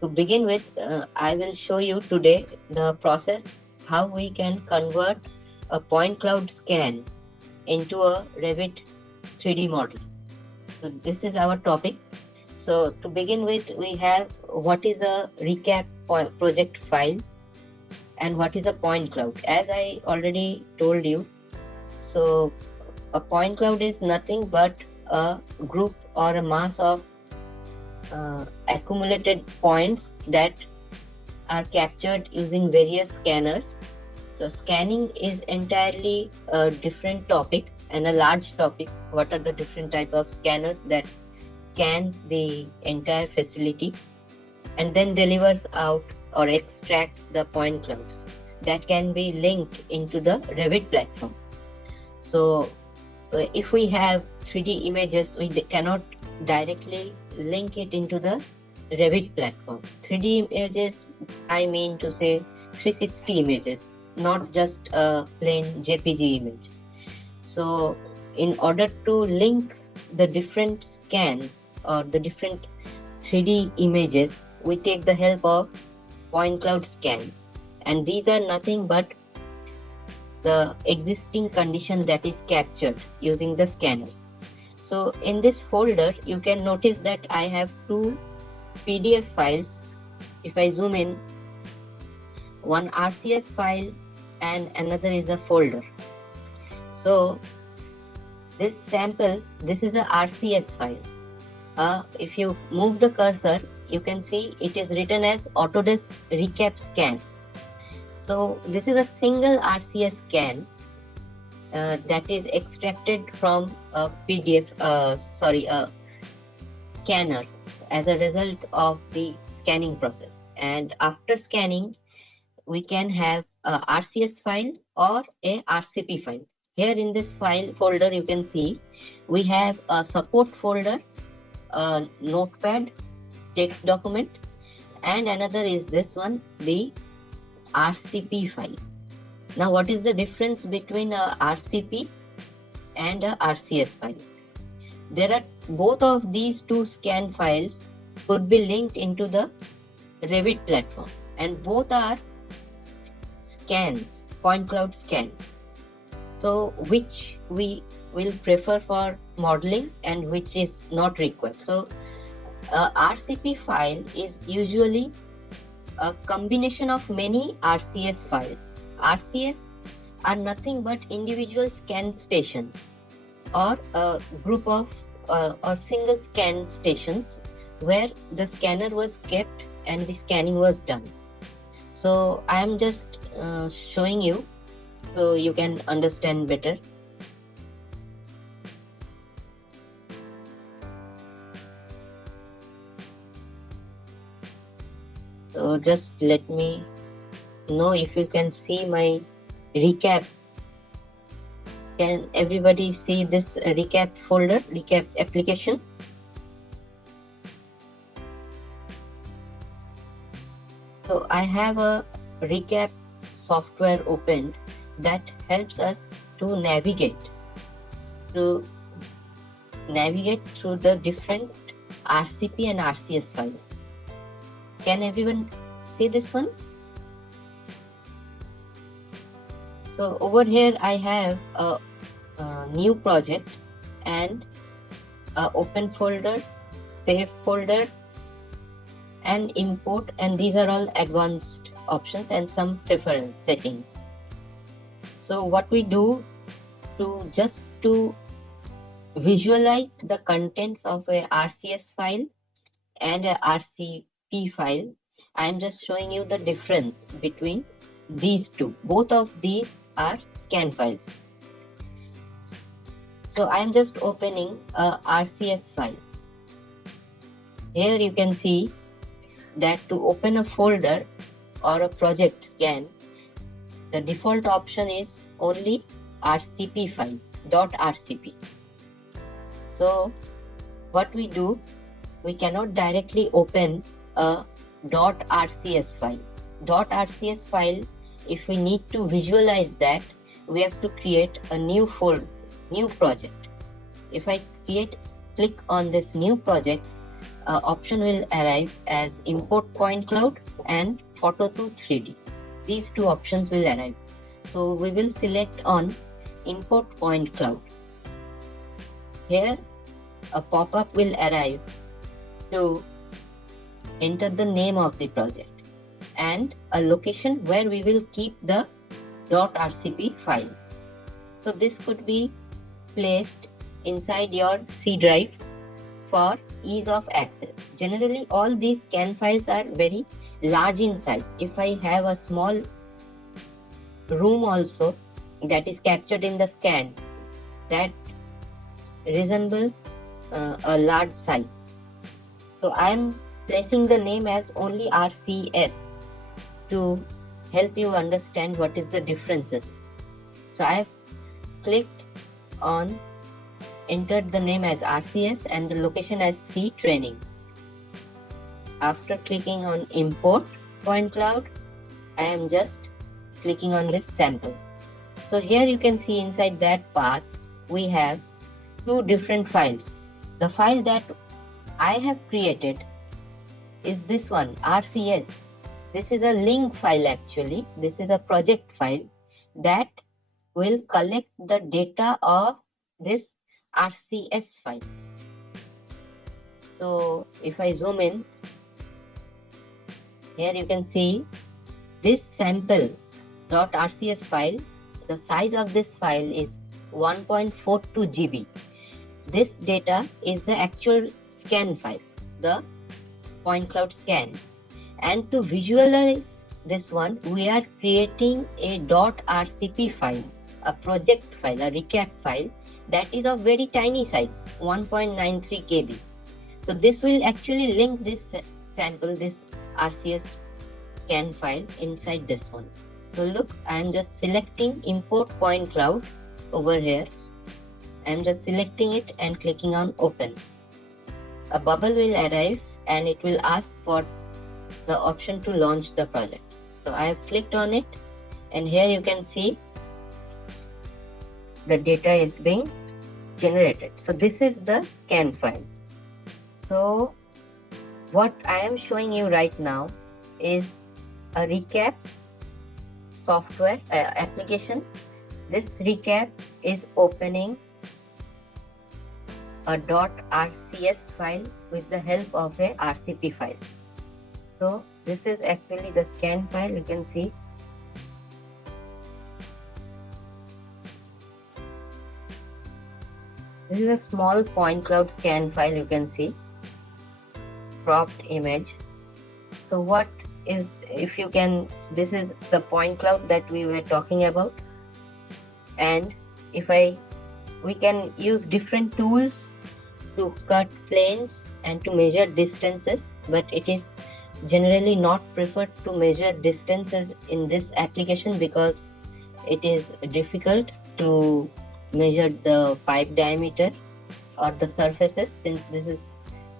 To begin with, I will show you today the process how we can convert a point cloud scan into a Revit 3D model. So this is our topic. So to begin with, we have what is a recap project file and what is a point cloud. As I already told you, so a point cloud is nothing but a group or a mass of accumulated points that are captured using various scanners. So scanning is entirely a different topic and a large topic. What are the different type of scanners that scans the entire facility and then delivers out or extracts the point clouds that can be linked into the Revit platform. So if we have 3D images, we cannot directly link it into the Revit platform. 3D images, I mean to say 360 images, not just a plain JPG image. So in order to link the different scans or the different 3D images, we take the help of point cloud scans, and these are nothing but the existing condition that is captured using the scanners. So in this folder, you can notice that I have two PDF files. If I zoom in, one RCS file and another is a folder. So this sample, this is a RCS file. If you move the cursor, you can see it is written as Autodesk Recap scan. So this is a single RCS scan that is extracted from a PDF, a scanner as a result of the scanning process. And after scanning, we can have a RCS file or a RCP file. Here in this file folder, you can see we have a support folder, a notepad, text document, and another is this one, the RCP file. Now, what is the difference between a RCP and a RCS file? There are both of these two scan files could be linked into the Revit platform, and both are scans, point cloud scans. So which we will prefer for modeling and which is not required. So a RCP file is usually a combination of many RCS files. RCS are nothing but individual scan stations or a group of or single scan stations where the scanner was kept and the scanning was done. So I am just showing you so you can understand better. So just let me know if you can see my recap. Can everybody see this recap folder, recap application? So I have a recap software opened that helps us to navigate through the different RCP and RCS files. Can everyone see this one? So over here I have a new project and a open folder, save folder, and import, and these are all advanced options and some preference settings. So what we do to visualize the contents of a RCS file and a RCP file, I am just showing you the difference between these two. Both of these are scan files. So I am just opening a RCS file. Here you can see that to open a folder or a project scan, the default option is only RCP files, .rcp. So what we do, we cannot directly open a .rcs file. .rcs file, if we need to visualize that, we have to create a new folder, new project. If I click on this new project, option will arrive as import point cloud and photo to 3D. These two options will arrive. So we will select on import point cloud. Here a pop-up will arrive to enter the name of the project and a location where we will keep the .rcp files. So this could be placed inside your C drive for ease of access. Generally, all these scan files are very large in size. If I have a small room also that is captured in the scan, that resembles a large size. So I am placing the name as only RCS to help you understand what is the differences. So I have clicked on, entered the name as RCS and the location as C training. After clicking on import point cloud, I am just clicking on this sample. So here you can see inside that path we have two different files. The file that I have created is this one, RCS. This is a link file actually. This is a project file that will collect the data of this RCS file. So if I zoom in, here you can see this sample.rcs file. The size of this file is 1.42 GB. This data is the actual scan file, the point cloud scan. And to visualize this one, we are creating a .rcp file, a project file, a recap file that is of very tiny size, 1.93 KB. So this will actually link this sample, this RCS scan file inside this one. So look, I am just selecting import point cloud over here. I am just selecting it and clicking on open. A bubble will arrive and it will ask for the option to launch the project. So I have clicked on it and here you can see the data is being generated. So this is the scan file. So what I am showing you right now is a recap software application. This recap is opening a .rcs file with the help of a RCP file. So this is actually the scan file, you can see. This is a small point cloud scan file, you can see, cropped image. So what is, if you can, this is the point cloud that we were talking about. And if we can use different tools to cut planes and to measure distances, but it is generally not preferred to measure distances in this application because it is difficult to measure the pipe diameter or the surfaces. Since this is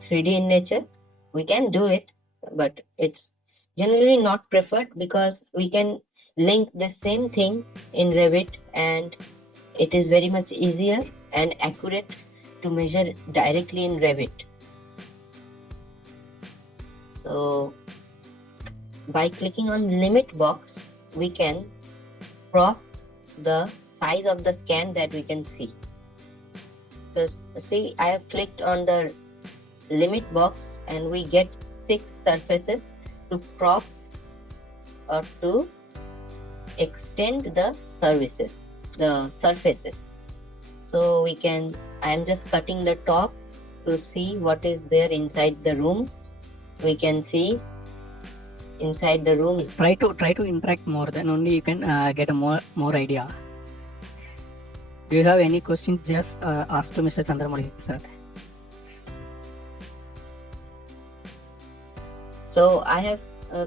3D in nature, we can do it, but it's generally not preferred because we can link the same thing in Revit and it is very much easier and accurate to measure directly in Revit. So by clicking on limit box, we can crop the size of the scan that we can see. So see, I have clicked on the limit box and we get 6 surfaces to crop or to extend the surfaces. So we can, I am just cutting the top to see what is there inside the room. We can see inside the room. Try to interact more, then only you can get a more idea. Do you have any questions? Just ask to Mr. Chandramouli sir. So I have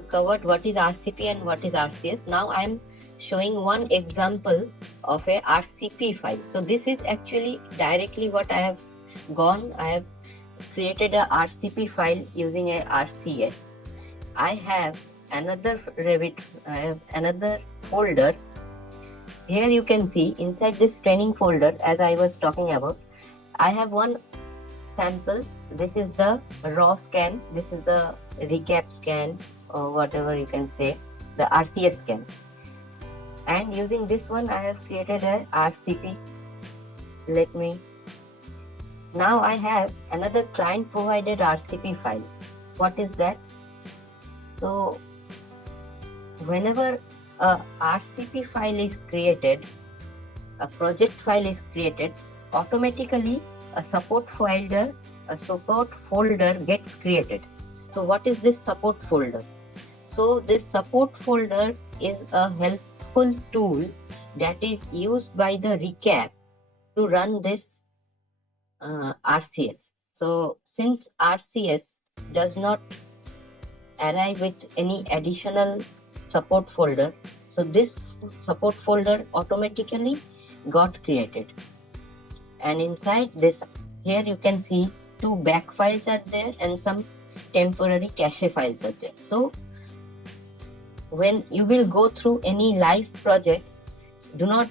covered what is RCP and what is RCS. Now I am showing one example of a RCP file. So this is actually directly what I have gone. I have created a RCP file using a RCS. I have another Revit, I have another folder. Here you can see inside this training folder, as I was talking about, I have one sample this is the raw scan, this is the recap scan, or whatever you can say, the RCS scan. And using this one I have created a RCP. Now I have another client provided RCP file. What is that? So whenever a RCP file is created, a project file is created, automatically a support folder gets created. So what is this support folder? So this support folder is a helpful tool that is used by the recap to run this RCS. So since RCS does not arrive with any additional support folder, so this support folder automatically got created. And inside this, here you can see 2 back files are there and some temporary cache files are there. So when you will go through any live projects, do not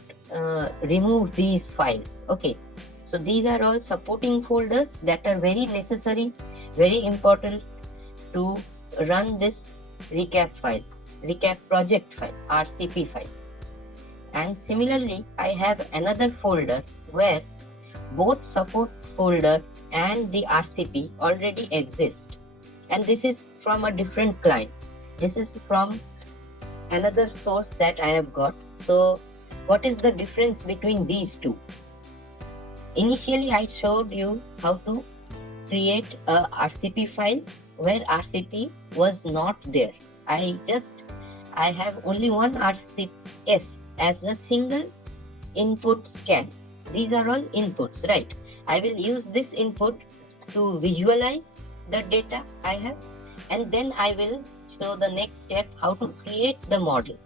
remove these files. Okay, so these are all supporting folders that are very necessary, very important to run this recap project file, RCP file. And similarly, I have another folder where both support folder and the RCP already exist. And this is from a different client. This is from another source that I have got. So what is the difference between these two? Initially, I showed you how to create a RCP file where RCP was not there. I have only one RCS as a single input scan. These are all inputs, right? I will use this input to visualize the data I have, and then I will show the next step how to create the model.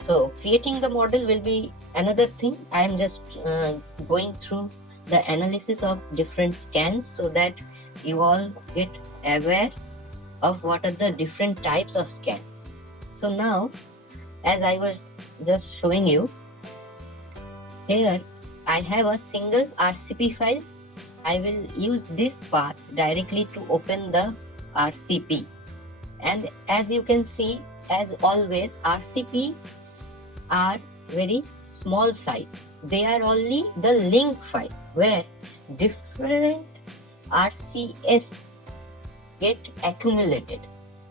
So creating the model will be another thing. I am just going through the analysis of different scans so that you all get aware of what are the different types of scans. So now, as I was just showing you, here I have a single RCP file. I will use this path directly to open the RCP. And as you can see, as always, RCP are very small size. They are only the link file where different RCS get accumulated.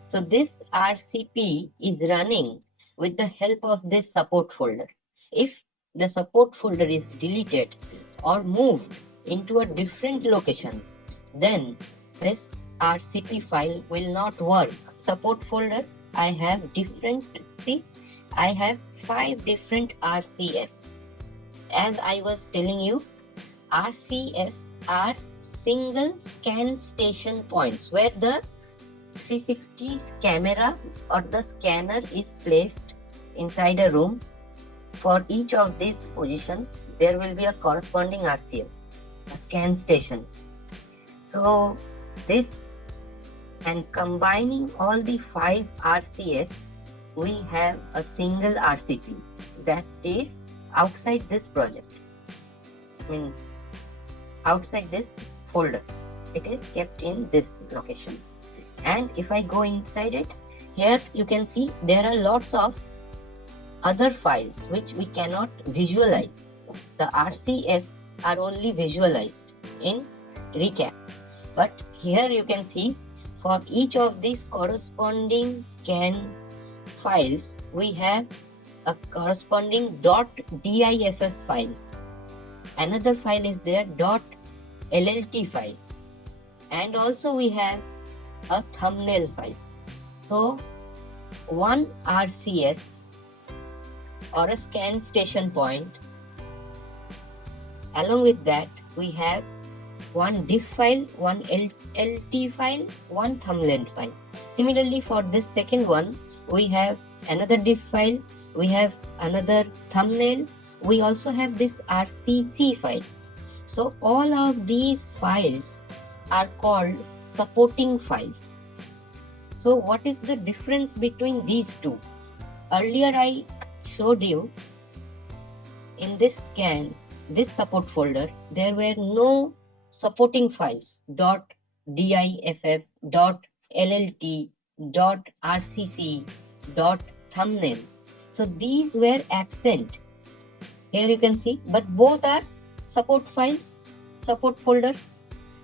So this RCP is running with the help of this support folder. If the support folder is deleted or moved into a different location, then this RCP file will not work. Support folder, I have different, see, I have 5 different RCS. As I was telling you, RCS are single scan station points where the 360 camera or the scanner is placed inside a room. For each of these positions, there will be a corresponding RCS, a scan station. So this, and combining all the 5 RCS, we have a single RCP that is outside this project, means outside this folder. It is kept in this location. And if I go inside it, here you can see there are lots of other files which we cannot visualize. The RCS are only visualized in recap. But here you can see for each of these corresponding scan files, we have a corresponding .diff file. Another file is there, .llt file. And also we have a thumbnail file. So one RCS or a scan station point, along with that we have one diff file, one LT file, one thumbnail file. Similarly, for this second one, we have another diff file, we have another thumbnail, we also have this RCC file. So all of these files are called supporting files. So what is the difference between these two? Earlier I showed you in this scan, this support folder, there were no supporting files, .diff, .llt, .rcc, .thumbnail. So these were absent. Here you can see, but both are support files, support folders.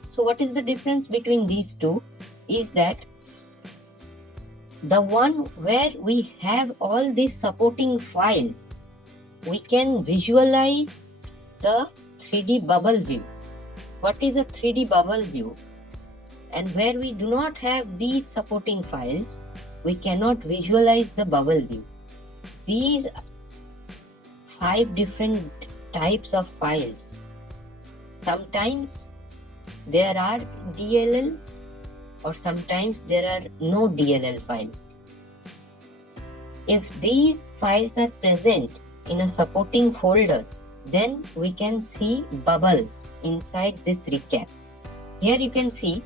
So what is the difference between these two is that the one where we have all these supporting files, we can visualize the 3D bubble view. What is a 3D bubble view? And where we do not have these supporting files, we cannot visualize the bubble view. These 5 different types of files. Sometimes there are DLL or sometimes there are no DLL files. If these files are present in a supporting folder, then we can see bubbles inside this recap. Here you can see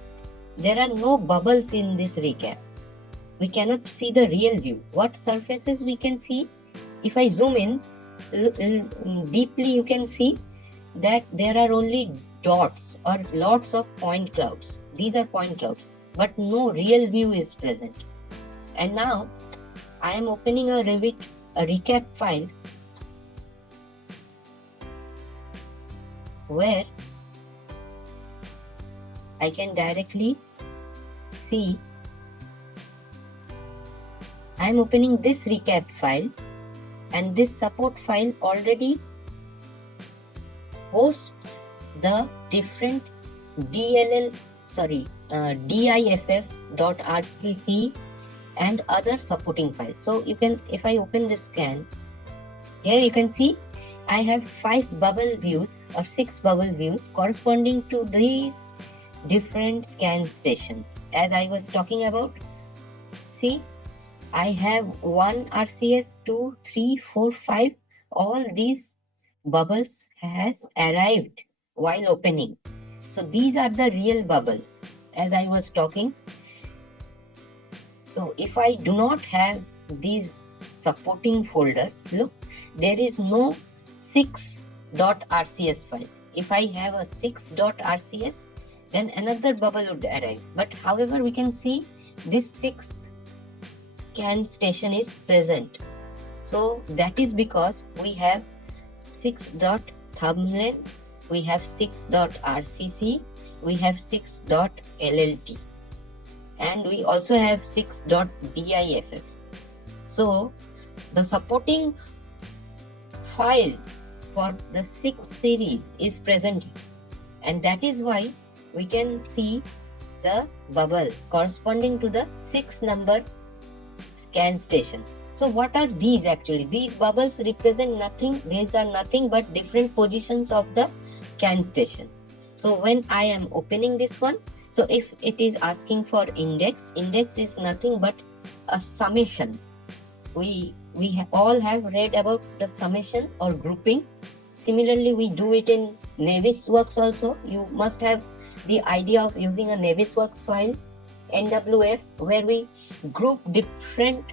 there are no bubbles in this recap. We cannot see the real view. What surfaces we can see? If I zoom in deeply, you can see that there are only dots or lots of point clouds. These are point clouds, but no real view is present. And now I am opening a Revit recap file where I can directly see. I am opening this recap file, and this support file already hosts the different diff.rcc and other supporting files. So you can, if I open this scan, here you can see I have 5 bubble views or 6 bubble views corresponding to these different scan stations. As I was talking about, see, I have 1 RCS, 2, 3, 4, 5. All these bubbles has arrived while opening. So these are the real bubbles as I was talking. So if I do not have these supporting folders, look, there is no 6.rcs file. If I have a 6.rcs, then another bubble would arrive. But however, we can see this 6th scan station is present. So that is because we have 6.thumbnail, we have 6.rcc, we have 6.llt, and we also have 6.diff. So the supporting files for the 6th series is present, and that is why we can see the bubble corresponding to the 6th number scan station. So what are these actually? These bubbles represent nothing. These are nothing but different positions of the scan station. So when I am opening this one, so if it is asking for index is nothing but a summation. We all have read about the summation or grouping. Similarly, we do it in Navisworks also. You must have the idea of using a Navisworks file, NWF, where we group different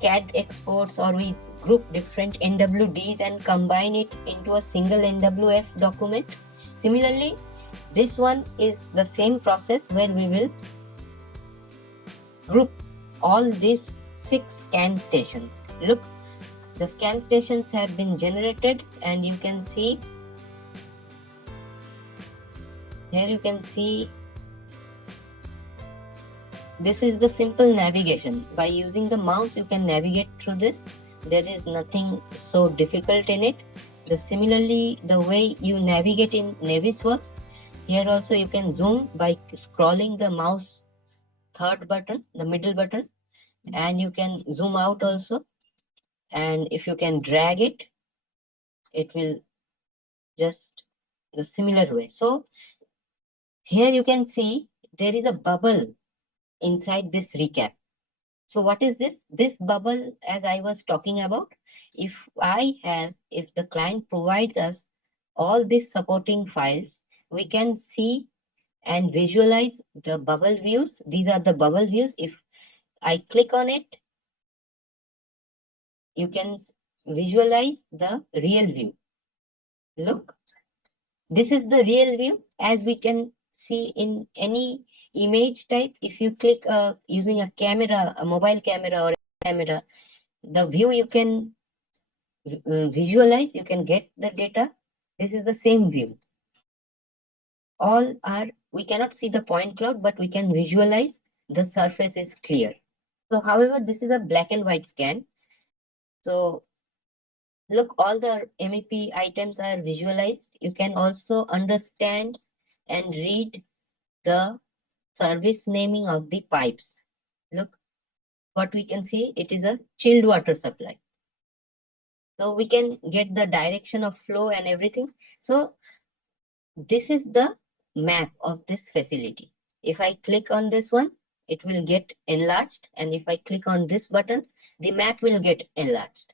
CAD exports or we group different NWDs and combine it into a single NWF document. Similarly, this one is the same process where we will group all these 6 scan stations. Look, the scan stations have been generated, and you can see here, you can see this is the simple navigation. By using the mouse, you can navigate through this. There is nothing so difficult in it. Similarly, the way you navigate in Navisworks, here also you can zoom by scrolling the mouse third button, the middle button, and you can zoom out also. And if you can drag it, it will just the similar way. So here you can see there is a bubble inside this recap. So what is this? This bubble, as I was talking about, if the client provides us all these supporting files, we can see and visualize the bubble views. These are the bubble views. If I click on it, you can visualize the real view. Look, This is the real view, as we can see in any image type. If you click using a camera, a mobile camera or a camera, the view you can visualize, you can get the data. This is the same view. All are, we cannot see the point cloud, but we can visualize the surface is clear. So however, this is a black and white scan. So look, all the MEP items are visualized. You can also understand and read the service naming of the pipes. Look, what we can see, it is a chilled water supply. So we can get the direction of flow and everything. So this is the map of this facility. If I click on this one, it will get enlarged. And if I click on this button, the map will get enlarged.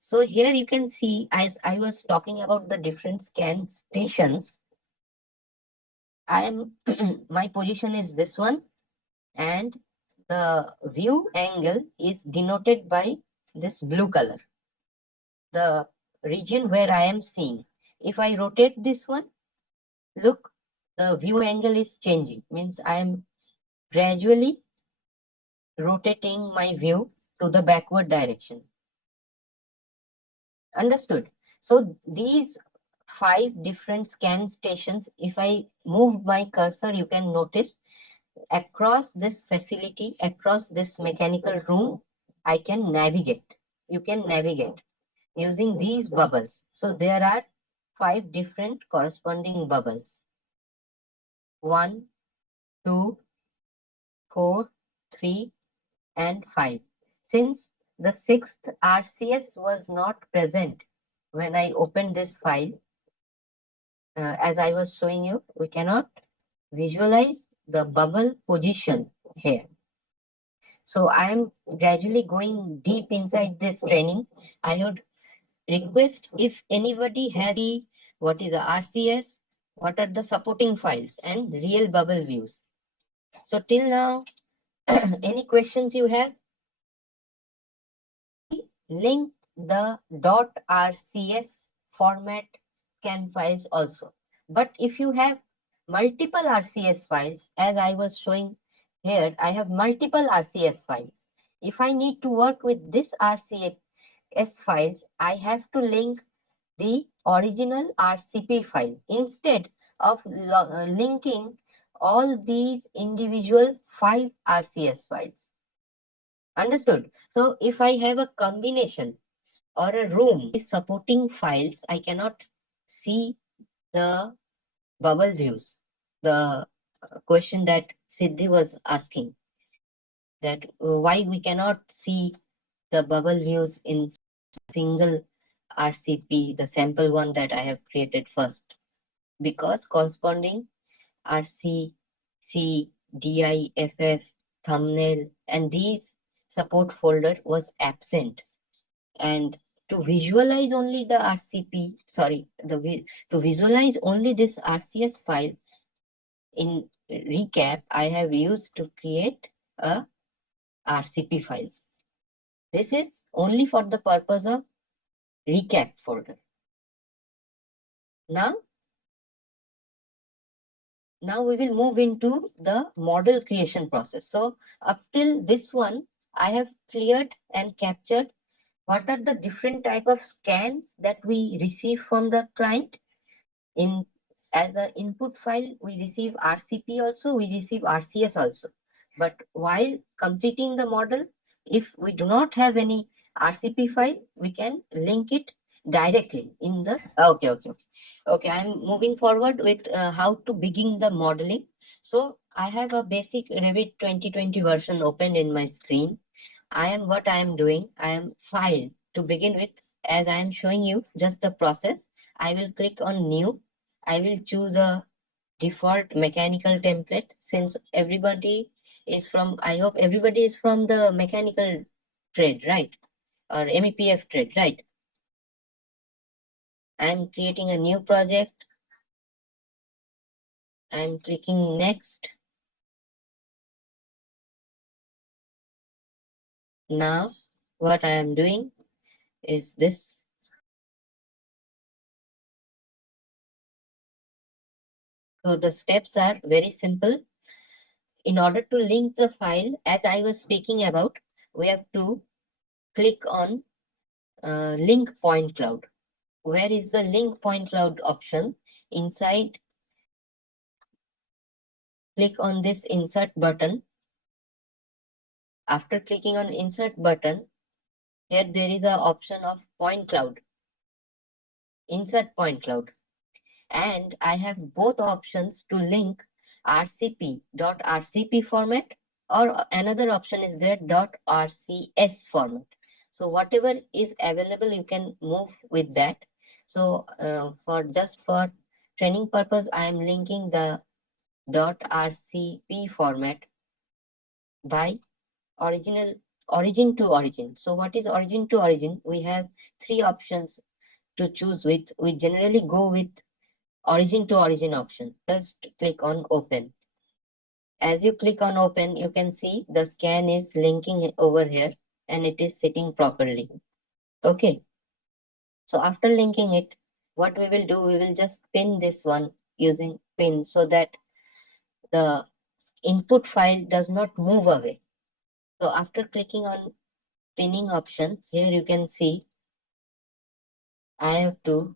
So here you can see, as I was talking about the different scan stations, I am my position is this one, and the view angle is denoted by this blue color, the region where I am seeing. If I rotate this one, look, the view angle is changing, means I am gradually rotating my view to the backward direction. Understood? So these 5 different scan stations, if I move my cursor, you can notice across this facility, across this mechanical room, I can navigate. You can navigate using these bubbles. So there are 5 different corresponding bubbles. 1, 2, 4, 3, and 5. Since the 6th RCS was not present when I opened this file, as I was showing you, we cannot visualize the bubble position here. So I am gradually going deep inside this training. I would request if anybody has what is a RCS, what are the supporting files and real bubble views. So till now, any questions you have? Link the .rcs format scan files also. But if you have multiple RCS files, as I was showing here, I have multiple RCS files. If I need to work with this RCS files, I have to link the original RCP file instead of linking all these individual 5 RCS files. Understood? So if I have a combination or a room with supporting files, I cannot see the bubble views. The question that Siddhi was asking, that why we cannot see the bubble views in single RCP, the sample one that I have created first, because corresponding RCC, DIFF, thumbnail, and these support folder was absent. And to visualize only the RCP, to visualize only this RCS file in Recap, I have used to create a RCP file. This is only for the purpose of Recap folder. Now we will move into the model creation process. So up till this one, I have cleared and captured what are the different type of scans that we receive from the client. In as an input file, we receive RCP also, we receive RCS also. But while completing the model, if we do not have any RCP file, we can link it directly in the okay. I'm moving forward with how to begin the modeling. So I have a basic Revit 2020 version open in my screen. I am doing, I am file to begin with. As I am showing you just the process, I will click on new. I will choose a default mechanical template, since everybody is from, I hope everybody is from the mechanical trade, right? Or MEPF trade, right? I'm creating a new project. I'm clicking next. Now, what I am doing is this. So the steps are very simple. In order to link the file, as I was speaking about, we have to click on link point cloud. Where is the link point cloud option? Inside, click on this insert button. After clicking on insert button, here there is an option of point cloud, insert point cloud. And I have both options to link RCP format, or another option is there .RCS format. So whatever is available, you can move with that. So for training purpose, I am linking the .RCP format by origin to origin. So what is origin to origin? We have three options to choose with. We generally go with origin to origin option. Just click on open. As you click on open, you can see the scan is linking over here and it is sitting properly. Okay. So after linking it, what we will do, we will just pin this one using pin so that the input file does not move away. So after clicking on pinning option, here you can see I have to,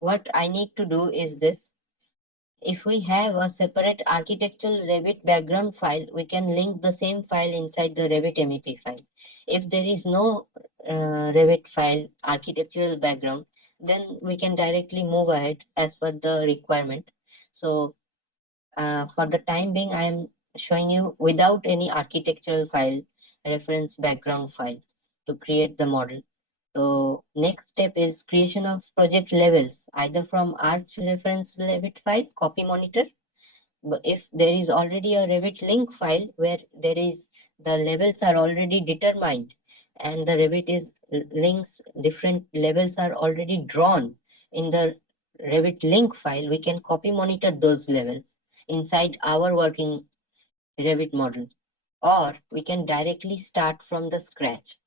what I need to do is this. If we have a separate architectural Revit background file, we can link the same file inside the Revit MEP file. If there is no Revit file architectural background, then we can directly move ahead as per the requirement. So for the time being, I am showing you without any architectural file, reference background file to create the model. So next step is creation of project levels, either from Arch reference Revit file, copy monitor. But if there is already a Revit link file where there is the levels are already determined and the Revit is links, different levels are already drawn in the Revit link file, we can copy monitor those levels inside our working Revit model, or we can directly start from the scratch.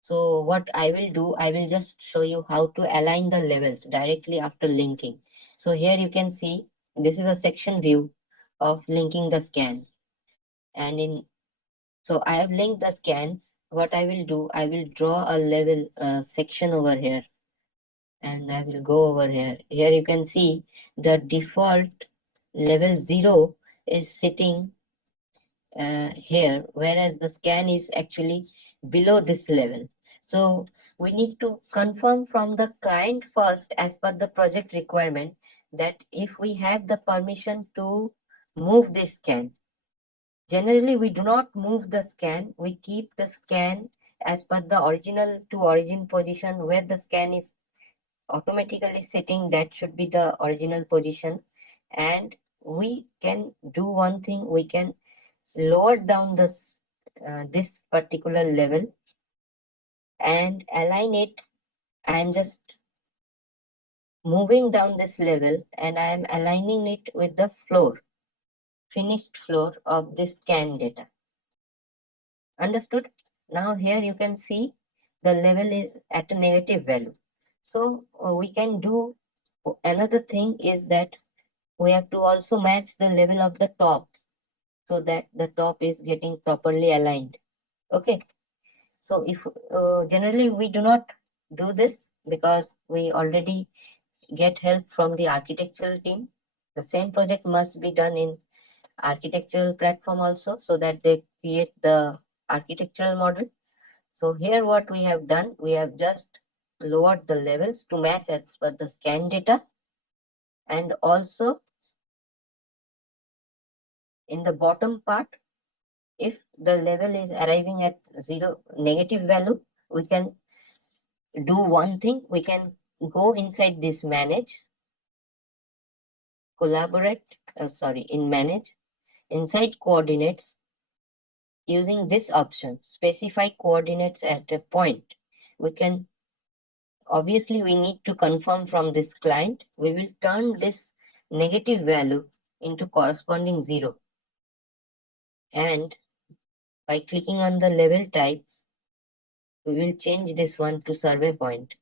So what I will do, I will just show you how to align the levels directly after linking. So here you can see this is a section view of linking the scans. And so I have linked the scans. What I will do, I will draw a level section over here. And I will go over here. Here you can see the default level 0 is sitting here, whereas the scan is actually below this level. So we need to confirm from the client first, as per the project requirement, that if we have the permission to move this scan. Generally, we do not move the scan. We keep the scan as per the original to origin position where the scan is automatically sitting. That should be the original position. And we can do one thing. We can lower down this particular level and align it. I am just moving down this level and I am aligning it with the floor, finished floor of this scan data. Understood? Now here you can see the level is at a negative value. So we can do another thing is that we have to also match the level of the top so that the top is getting properly aligned. Okay. So if generally we do not do this because we already get help from the architectural team. The same project must be done in architectural platform also so that they create the architectural model. So here what we have done, we have just lowered the levels to match as per the scan data, and also in the bottom part, if the level is arriving at negative value, we can do one thing. We can go inside this manage, collaborate, in manage, inside coordinates, using this option, specify coordinates at a point. We can, obviously we need to confirm from this client. We will turn this negative value into corresponding 0. And by clicking on the level type, we will change this one to survey point.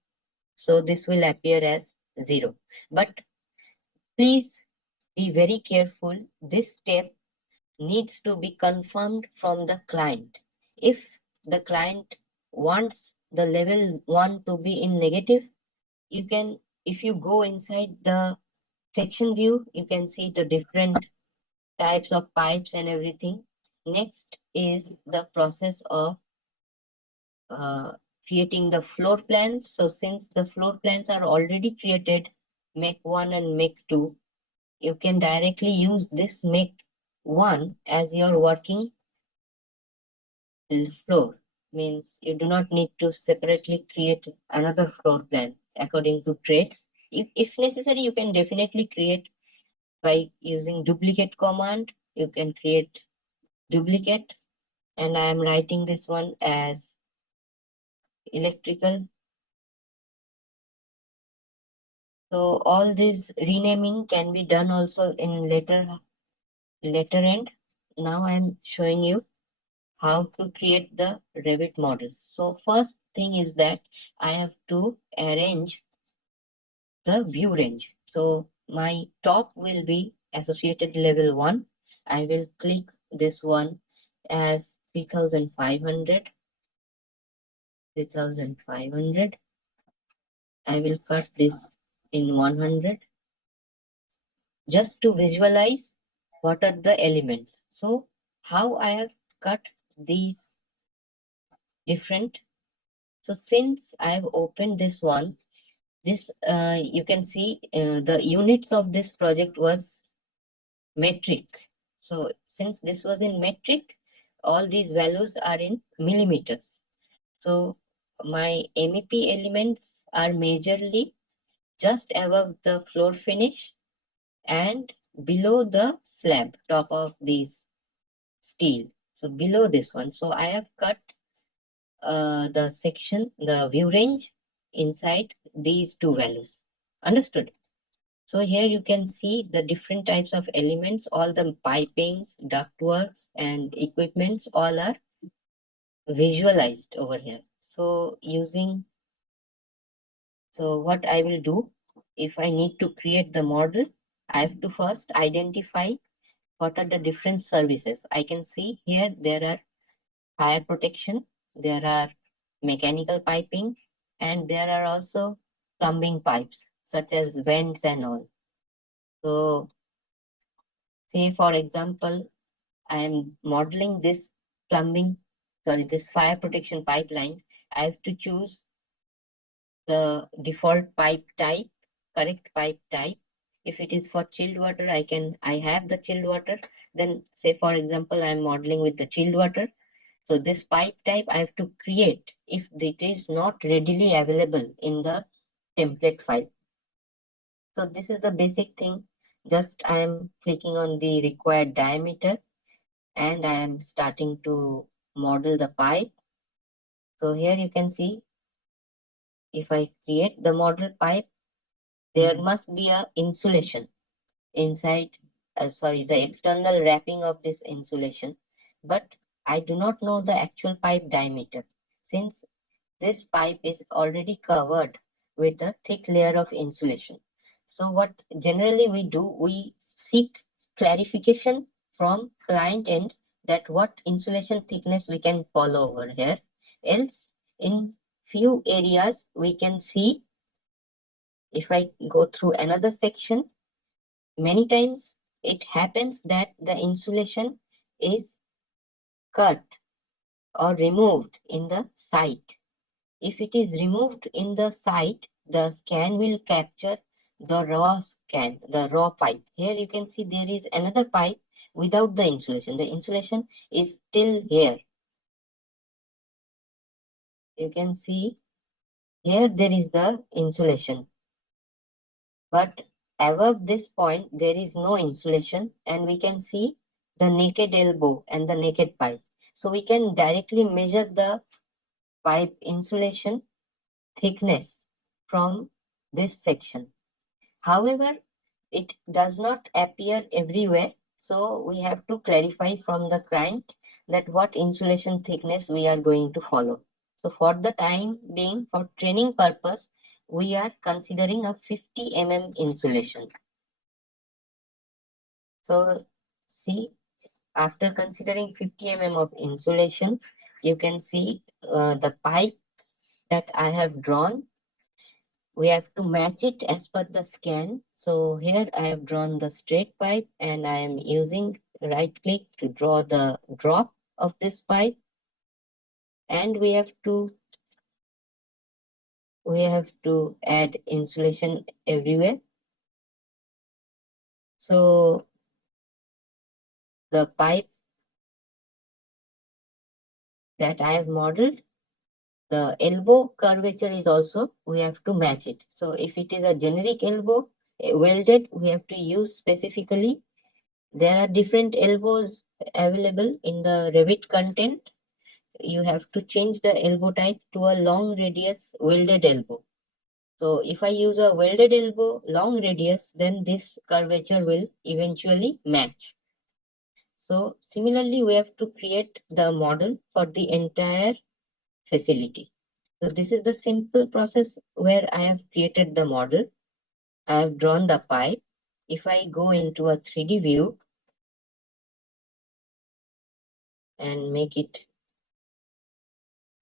So this will appear as 0. But please be very careful. This step needs to be confirmed from the client. If the client wants the level 1 to be in negative, you can, if you go inside the section view, you can see the different types of pipes and everything. Next is the process of creating the floor plans. So since the floor plans are already created, make 1 and make 2, you can directly use this make 1 as your working floor. Means you do not need to separately create another floor plan according to trades. If necessary, you can definitely create by using duplicate command. You can create duplicate, and I am writing this one as electrical. So all this renaming can be done also in later end. Now I am showing you how to create the Revit model. So first thing is that I have to arrange the view range. So my top will be associated level 1. I will click this one as 3500. 3500. I will cut this in 100 just to visualize what are the elements. So how I have cut these different. So since I have opened this one, this you can see the units of this project was metric. So since this was in metric, all these values are in millimeters. So my MEP elements are majorly just above the floor finish and below the slab, top of this steel. So below this one. So I have cut the section, the view range inside these two values. Understood? So here you can see the different types of elements, all the pipings, ductworks, and equipments, all are visualized over here. So what I will do, if I need to create the model, I have to first identify what are the different services. I can see here there are fire protection, there are mechanical piping, and there are also plumbing pipes such as vents and all. So say for example, I am modeling this this fire protection pipeline. I have to choose the default pipe type, correct pipe type. If it is for chilled water, I have the chilled water. Then say for example, I am modeling with the chilled water. So this pipe type I have to create if it is not readily available in the template file. So this is the basic thing. Just I am clicking on the required diameter and I am starting to model the pipe. So here you can see if I create the model pipe, there must be a insulation inside, the external wrapping of this insulation. But I do not know the actual pipe diameter since this pipe is already covered with a thick layer of insulation. So what generally we do, we seek clarification from client end that what insulation thickness we can follow over here. Else in few areas we can see, if I go through another section, many times it happens that the insulation is cut or removed in the site. If it is removed in the site, the scan will capture the raw pipe. Here you can see there is another pipe without the insulation. The insulation is still here. You can see here there is the insulation. But above this point, there is no insulation and we can see the naked elbow and the naked pipe. So we can directly measure the pipe insulation thickness from this section. However, it does not appear everywhere. So we have to clarify from the client that what insulation thickness we are going to follow. So for the time being, for training purpose, we are considering a 50 mm insulation. So see, after considering 50 mm of insulation, you can see the pipe that I have drawn. We have to match it as per the scan. So here I have drawn the straight pipe and I am using right click to draw the drop of this pipe. And we have to add insulation everywhere. So the pipe that I have modeled, the elbow curvature is also, we have to match it. So if it is a generic elbow welded, we have to use specifically. There are different elbows available in the Revit content. You have to change the elbow type to a long radius welded elbow. So if I use a welded elbow long radius, then this curvature will eventually match. So similarly, we have to create the model for the entire facility. So this is the simple process where I have created the model. I have drawn the pipe. If I go into a 3D view and make it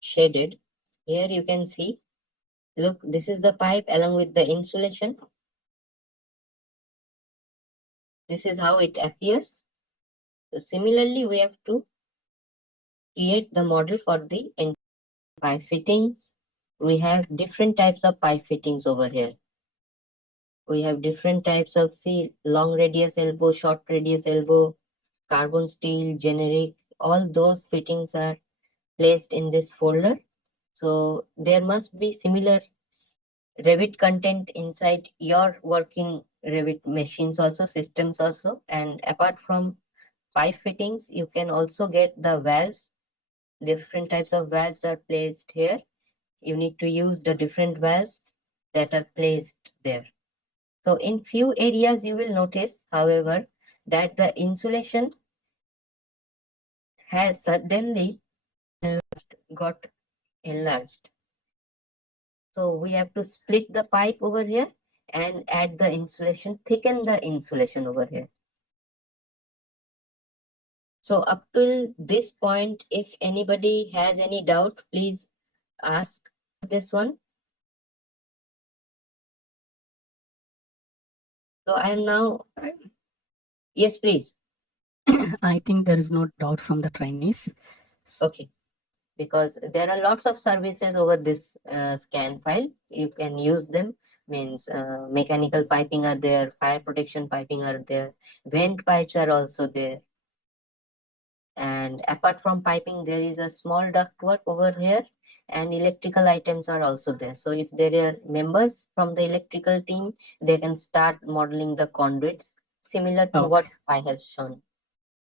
shaded, here you can see, look, this is the pipe along with the insulation. This is how it appears. So similarly, we have to create the model for the pipe fittings. We have different types of pipe fittings over here. We have different types of, see, long radius elbow, short radius elbow, carbon steel, generic, all those fittings are placed in this folder. So there must be similar Revit content inside your working Revit machines also, systems also. And apart from pipe fittings, you can also get the valves. Different types of valves are placed here. You need to use the different valves that are placed there. So in few areas you will notice, however, that the insulation has suddenly got enlarged. So we have to split the pipe over here and add the insulation, thicken the insulation over here. So up till this point, if anybody has any doubt, please ask this one. So I am now, yes, please. I think there is no doubt from the trainees. Okay, because there are lots of services over this scan file. You can use them. Means mechanical piping are there, fire protection piping are there, vent pipes are also there. And apart from piping, there is a small ductwork over here and electrical items are also there. So if there are members from the electrical team, they can start modeling the conduits similar to what I have shown.